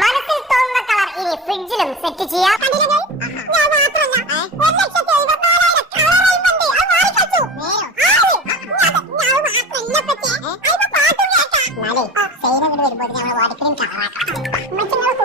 മനസ്സിൽ തോന്നുന്ന കളർ ഇനി ഫ്രിഡ്ജിലും സെറ്റ് ചെയ്യാം. വരുമ്പോൾ ഞങ്ങൾ വാടിക്കലും കളറാക്കാം.